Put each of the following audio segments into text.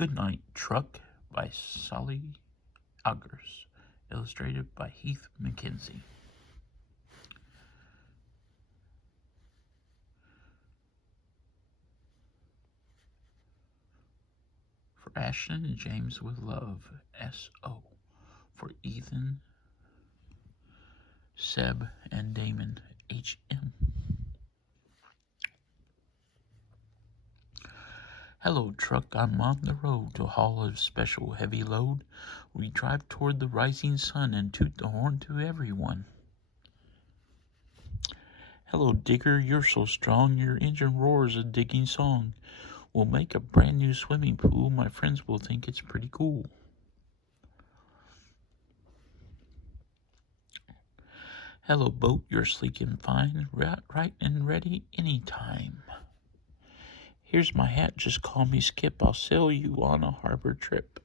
Goodnight Truck by Sally Augers, illustrated by Heath McKenzie. For Ashton and James with love, S.O. For Ethan, Seb, and Damon, H.M. Hello, truck, I'm on the road to haul a special heavy load. We drive toward the rising sun and toot the horn to everyone. Hello, digger, you're so strong, your engine roars a digging song. We'll make a brand new swimming pool, my friends will think it's pretty cool. Hello, boat, you're sleek and fine, right and ready anytime. Here's my hat, just call me Skip, I'll sail you on a harbor trip.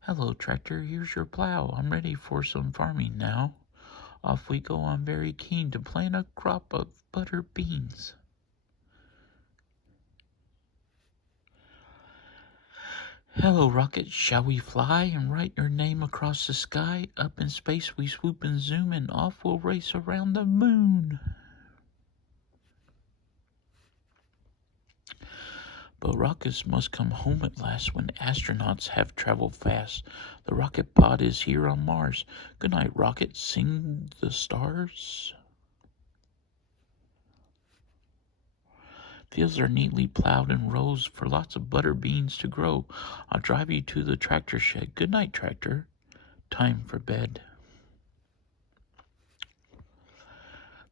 Hello, tractor, here's your plow, I'm ready for some farming now. Off we go, I'm very keen to plant a crop of butter beans. Hello, rocket, shall we fly and write your name across the sky? Up in space we swoop and zoom and off we'll race around the moon. But rockets must come home at last when astronauts have traveled fast. The rocket pod is here on Mars. Good night, rocket, sing the stars. Fields are neatly plowed in rows for lots of butter beans to grow. I'll drive you to the tractor shed. Good night, tractor. Time for bed.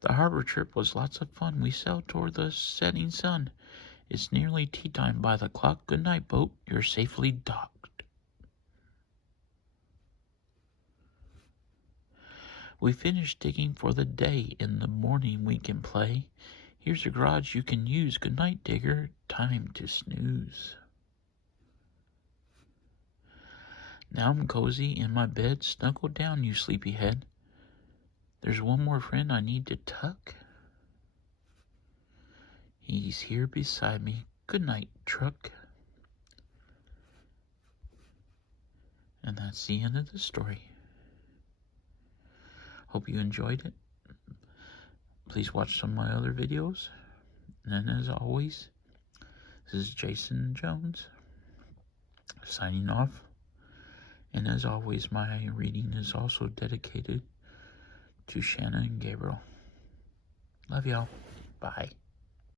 The harbor trip was lots of fun. We sailed toward the setting sun. It's nearly tea time by the clock. Good night, boat. You're safely docked. We finished digging for the day. In the morning we can play. Here's a garage you can use. Good night, digger. Time to snooze. Now I'm cozy in my bed. Snuggle down, you sleepyhead. There's one more friend I need to tuck. He's here beside me. Good night, truck. And that's the end of the story. Hope you enjoyed it. Please watch some of my other videos. And as always, this is Jason Jones signing off. And as always, my reading is also dedicated to Shanna Gabriel. Love y'all. Bye.